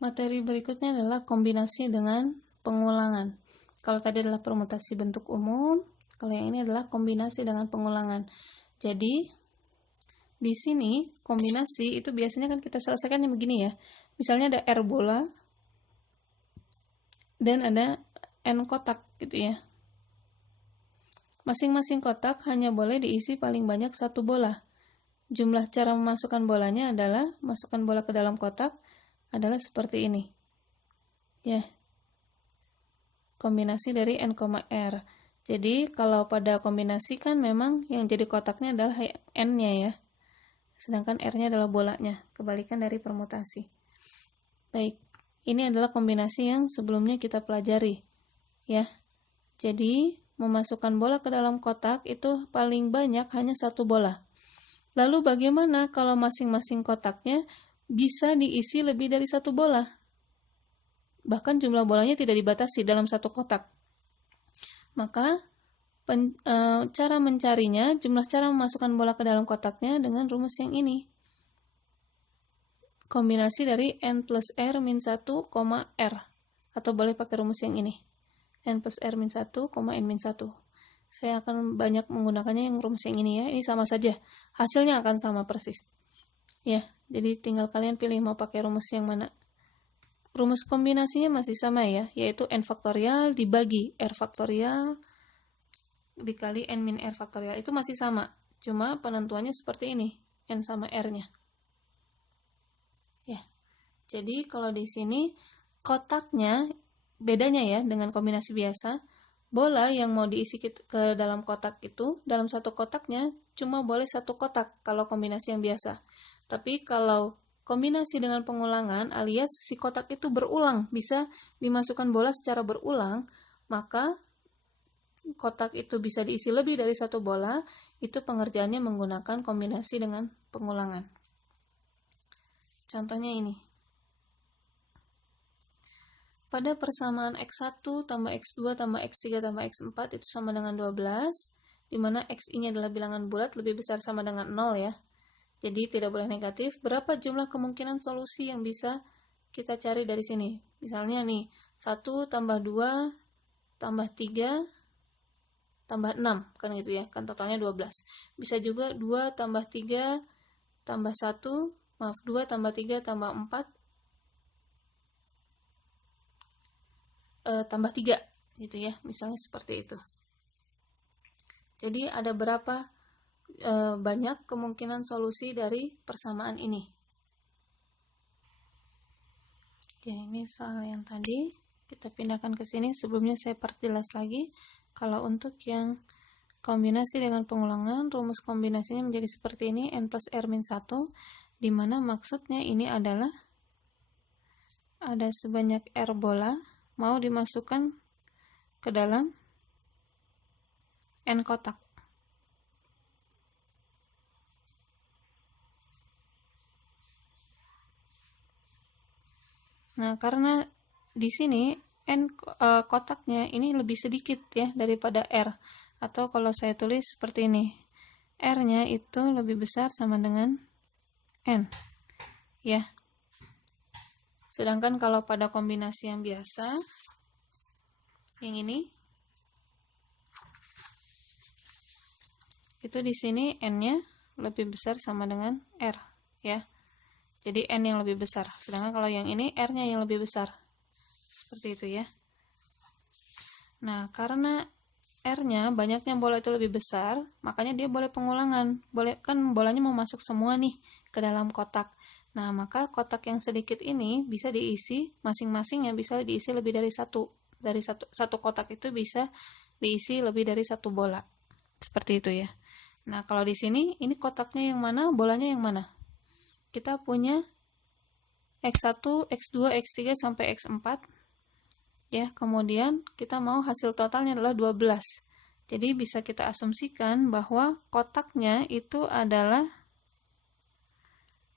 Materi berikutnya adalah kombinasi dengan pengulangan. Kalau tadi adalah permutasi bentuk umum, kalau yang ini adalah kombinasi dengan pengulangan. Jadi, di sini kombinasi itu biasanya kan kita selesaikannya begini ya. Misalnya ada R bola dan ada N kotak gitu ya. Masing-masing kotak hanya boleh diisi paling banyak satu bola. Jumlah cara memasukkan bolanya adalah masukkan bola ke dalam kotak adalah seperti ini. Ya. Kombinasi dari N, R. Jadi kalau pada kombinasi kan memang yang jadi kotaknya adalah N-nya ya. Sedangkan R-nya adalah bolanya. Kebalikan dari permutasi. Baik. Ini adalah kombinasi yang sebelumnya kita pelajari. Ya. Jadi memasukkan bola ke dalam kotak itu paling banyak hanya satu bola. Lalu bagaimana kalau masing-masing kotaknya bisa diisi lebih dari satu bola? Bahkan jumlah bolanya tidak dibatasi dalam satu kotak. Maka cara mencarinya, jumlah cara memasukkan bola ke dalam kotaknya dengan rumus yang ini. Kombinasi dari N plus R min 1, R. Atau boleh pakai rumus yang ini. N plus R min 1, N min 1. Saya akan banyak menggunakannya yang rumus yang ini ya. Ini sama saja. Hasilnya akan sama persis. Ya, jadi tinggal kalian pilih mau pakai rumus yang mana. Rumus kombinasinya masih sama ya, yaitu N faktorial dibagi R faktorial dikali N min R faktorial. Itu masih sama, cuma penentuannya seperti ini, N sama R-nya. Ya, jadi kalau di sini kotaknya, bedanya ya dengan kombinasi biasa, bola yang mau diisi ke dalam kotak itu, dalam satu kotaknya cuma boleh satu kotak kalau kombinasi yang biasa. Tapi kalau kombinasi dengan pengulangan alias si kotak itu berulang, bisa dimasukkan bola secara berulang, maka kotak itu bisa diisi lebih dari satu bola, itu pengerjaannya menggunakan kombinasi dengan pengulangan. Contohnya ini. Pada persamaan X1 tambah X2 tambah X3 tambah X4 itu sama dengan 12, di mana X-nya adalah bilangan bulat lebih besar sama dengan 0 ya. Jadi tidak boleh negatif. Berapa jumlah kemungkinan solusi yang bisa kita cari dari sini? Misalnya nih, 1 tambah 2 tambah 3 tambah 6, kan gitu ya, kan totalnya 12. Bisa juga 2 tambah 3 tambah 1, 2 tambah 3 tambah 4, tambah 3 gitu ya, misalnya seperti itu. Jadi ada berapa banyak kemungkinan solusi dari persamaan ini. Oke, ini soal yang tadi kita pindahkan ke sini. Sebelumnya saya perjelas lagi. Kalau untuk yang kombinasi dengan pengulangan, rumus kombinasinya menjadi seperti ini, N plus R min 1, di mana maksudnya ini adalah ada sebanyak R bola mau dimasukkan ke dalam N kotak. Nah, karena di sini N kotaknya ini lebih sedikit ya daripada R. Atau kalau saya tulis seperti ini, R-nya itu lebih besar sama dengan N. Ya. Sedangkan kalau pada kombinasi yang biasa, yang ini, itu di sini N-nya lebih besar sama dengan R. Ya. Jadi N yang lebih besar. Sedangkan kalau yang ini R-nya yang lebih besar. Seperti itu ya. Nah, karena R-nya banyaknya bola itu lebih besar, makanya dia boleh pengulangan. Boleh kan bolanya mau masuk semua nih ke dalam kotak. Nah, maka kotak yang sedikit ini bisa diisi masing-masingnya bisa diisi lebih dari satu. Dari satu kotak itu bisa diisi lebih dari satu bola. Seperti itu ya. Nah, kalau di sini ini kotaknya yang mana, bolanya yang mana? Kita punya X1, X2, X3 sampai X4. Ya, kemudian kita mau hasil totalnya adalah 12. Jadi bisa kita asumsikan bahwa kotaknya itu adalah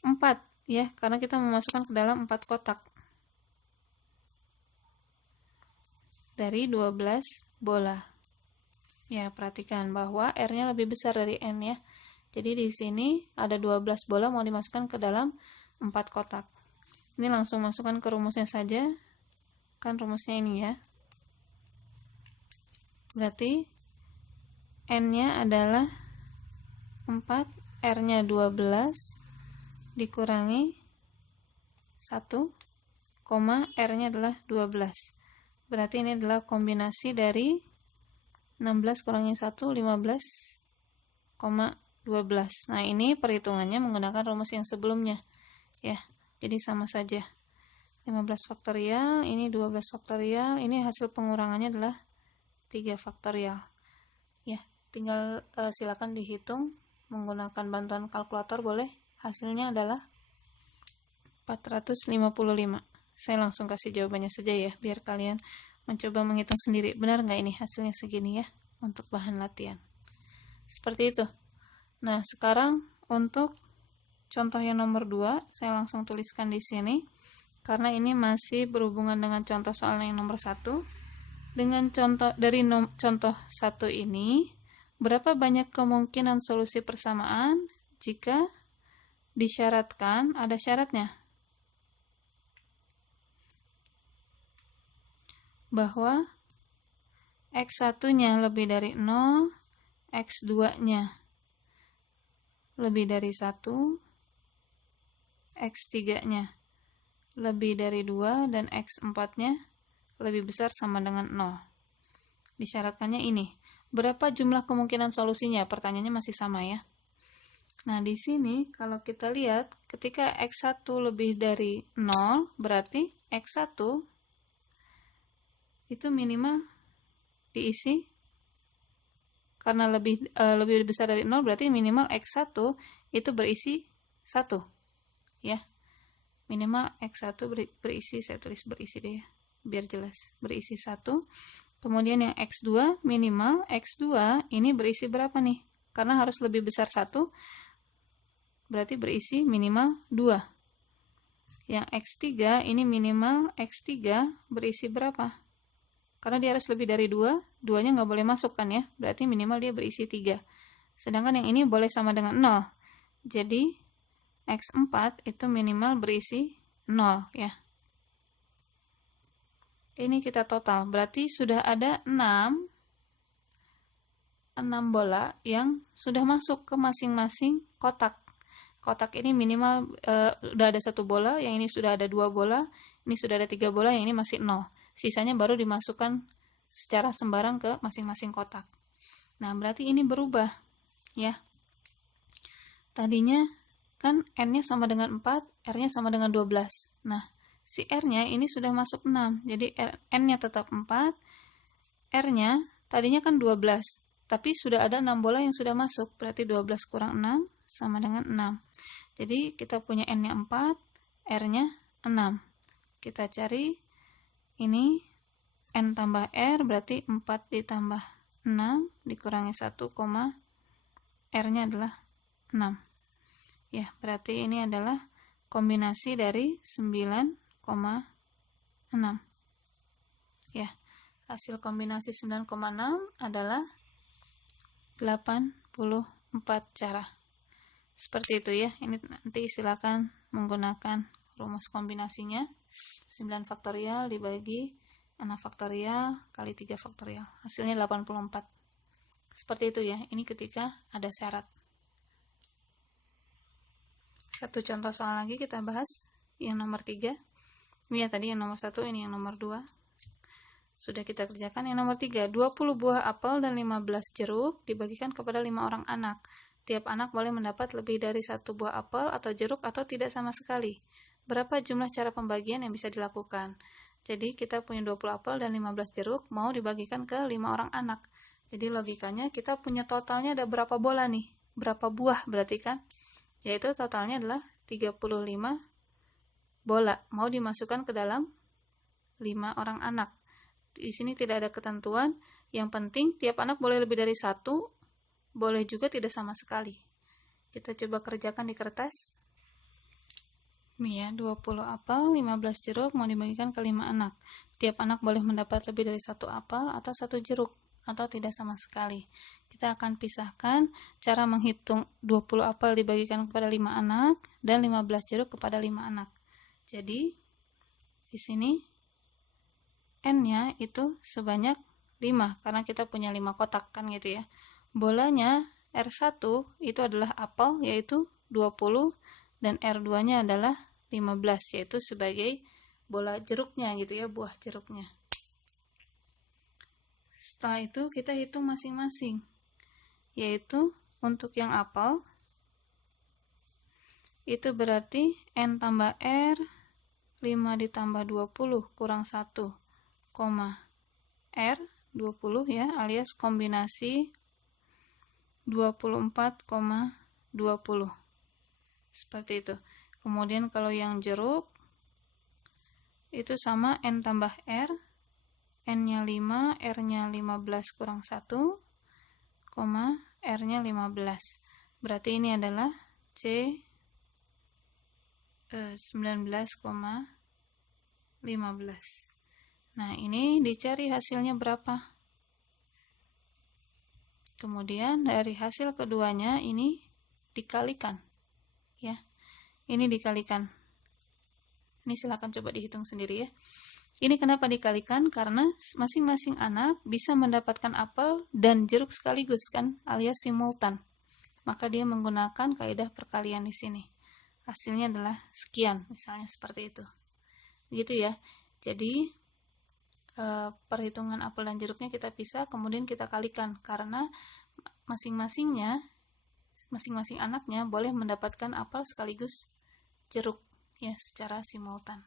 4 ya, karena kita memasukkan ke dalam 4 kotak. Dari 12 bola. Ya, perhatikan bahwa R-nya lebih besar dari N ya. Jadi di sini ada 12 bola mau dimasukkan ke dalam 4 kotak. Ini langsung masukkan ke rumusnya saja. Kan rumusnya ini ya. Berarti N-nya adalah 4, R-nya 12 dikurangi 1, R-nya adalah 12. Berarti ini adalah kombinasi dari 16 kurangi 1, 15,12. Nah, ini perhitungannya menggunakan rumus yang sebelumnya. Ya, jadi sama saja. 15 faktorial, ini 12 faktorial, ini hasil pengurangannya adalah 3 faktorial. Ya, tinggal silakan dihitung menggunakan bantuan kalkulator boleh. Hasilnya adalah 455. Saya langsung kasih jawabannya saja ya, biar kalian mencoba menghitung sendiri. Benar nggak ini hasilnya segini ya, untuk bahan latihan. Seperti itu. Nah, sekarang untuk contoh yang nomor 2, saya langsung tuliskan di sini. Karena ini masih berhubungan dengan contoh soal yang nomor 1. Dengan contoh dari contoh 1 ini, berapa banyak kemungkinan solusi persamaan jika disyaratkan, ada syaratnya, bahwa X1-nya lebih dari 0, X2-nya lebih dari 1, X3-nya lebih dari 2, dan X4-nya lebih besar sama dengan 0. Disyaratkannya ini. Berapa jumlah kemungkinan solusinya? Pertanyaannya masih sama ya. Nah, di sini kalau kita lihat, ketika X1 lebih dari 0, berarti X1 itu minimal diisi, karena lebih besar dari 0, berarti minimal X1 itu berisi 1. Ya. Minimal X1 berisi, saya tulis berisi deh ya, biar jelas, berisi 1. Kemudian yang X2, minimal X2 ini berisi berapa nih? Karena harus lebih besar 1, berarti berisi minimal 2. Yang X3 ini minimal X3 berisi berapa? Karena dia harus lebih dari 2, 2-nya nggak boleh masuk kan ya, berarti minimal dia berisi 3. Sedangkan yang ini boleh sama dengan 0. Jadi X4 itu minimal berisi 0 ya. Ini kita total, berarti sudah ada 6 bola yang sudah masuk ke masing-masing kotak. Kotak ini minimal udah ada 1 bola, yang ini sudah ada 2 bola, ini sudah ada 3 bola, yang ini masih 0. Sisanya baru dimasukkan secara sembarang ke masing-masing kotak. Nah, berarti ini berubah ya. Tadinya kan N-nya sama dengan 4, R-nya sama dengan 12. Nah, si R-nya ini sudah masuk 6. Jadi N-nya tetap 4, R-nya tadinya kan 12. Tapi sudah ada 6 bola yang sudah masuk. Berarti 12 kurang 6 sama dengan 6. Jadi kita punya N-nya 4, R-nya 6. Kita cari ini N tambah R, berarti 4 ditambah 6 dikurangi 1, R-nya adalah 6. Ya, berarti ini adalah kombinasi dari 9,6. Ya, hasil kombinasi 9,6 adalah 84 cara. Seperti itu ya. Ini nanti silakan menggunakan rumus kombinasinya. 9 faktorial dibagi 6 faktorial kali 3 faktorial. Hasilnya 84. Seperti itu ya. Ini ketika ada syarat. Satu contoh soal lagi kita bahas, yang nomor 3. Ini ya tadi yang nomor 1, ini yang nomor 2. Sudah kita kerjakan. Yang nomor 3, 20 buah apel dan 15 jeruk dibagikan kepada 5 orang anak. Tiap anak boleh mendapat lebih dari 1 buah apel atau jeruk atau tidak sama sekali. Berapa jumlah cara pembagian yang bisa dilakukan? Jadi kita punya 20 apel dan 15 jeruk, mau dibagikan ke 5 orang anak. Jadi logikanya kita punya totalnya ada berapa bola nih? Berapa buah berarti kan? Yaitu totalnya adalah 35 bola, mau dimasukkan ke dalam 5 orang anak. Di sini tidak ada ketentuan, yang penting tiap anak boleh lebih dari 1, boleh juga tidak sama sekali. Kita coba kerjakan di kertas. Nih ya, 20 apel, 15 jeruk mau dibagikan ke 5 anak. Tiap anak boleh mendapat lebih dari 1 apel atau 1 jeruk, atau tidak sama sekali. Kita akan pisahkan cara menghitung 20 apel dibagikan kepada 5 anak dan 15 jeruk kepada 5 anak. Jadi di sini N-nya itu sebanyak 5 karena kita punya 5 kotak kan gitu ya. Bolanya R1 itu adalah apel yaitu 20 dan R2-nya adalah 15 yaitu sebagai bola jeruknya gitu ya, buah jeruknya. Setelah itu kita hitung masing-masing, yaitu untuk yang apel itu berarti N tambah R 5 ditambah 20 kurang 1, R 20 ya, alias kombinasi 24,20. Seperti itu. Kemudian kalau yang jeruk itu sama N tambah R, N-nya 5, R-nya 15 kurang 1, R-nya 15. Berarti ini adalah C 19,15. Nah, ini dicari hasilnya berapa. Kemudian dari hasil keduanya ini dikalikan. Ya. Ini dikalikan. Ini silakan coba dihitung sendiri ya. Ini kenapa dikalikan? Karena masing-masing anak bisa mendapatkan apel dan jeruk sekaligus kan, alias simultan. Maka dia menggunakan kaidah perkalian di sini. Hasilnya adalah sekian, misalnya seperti itu. Begitu ya. Jadi perhitungan apel dan jeruknya kita pisah, kemudian kita kalikan karena masing-masing anaknya boleh mendapatkan apel sekaligus jeruk ya secara simultan.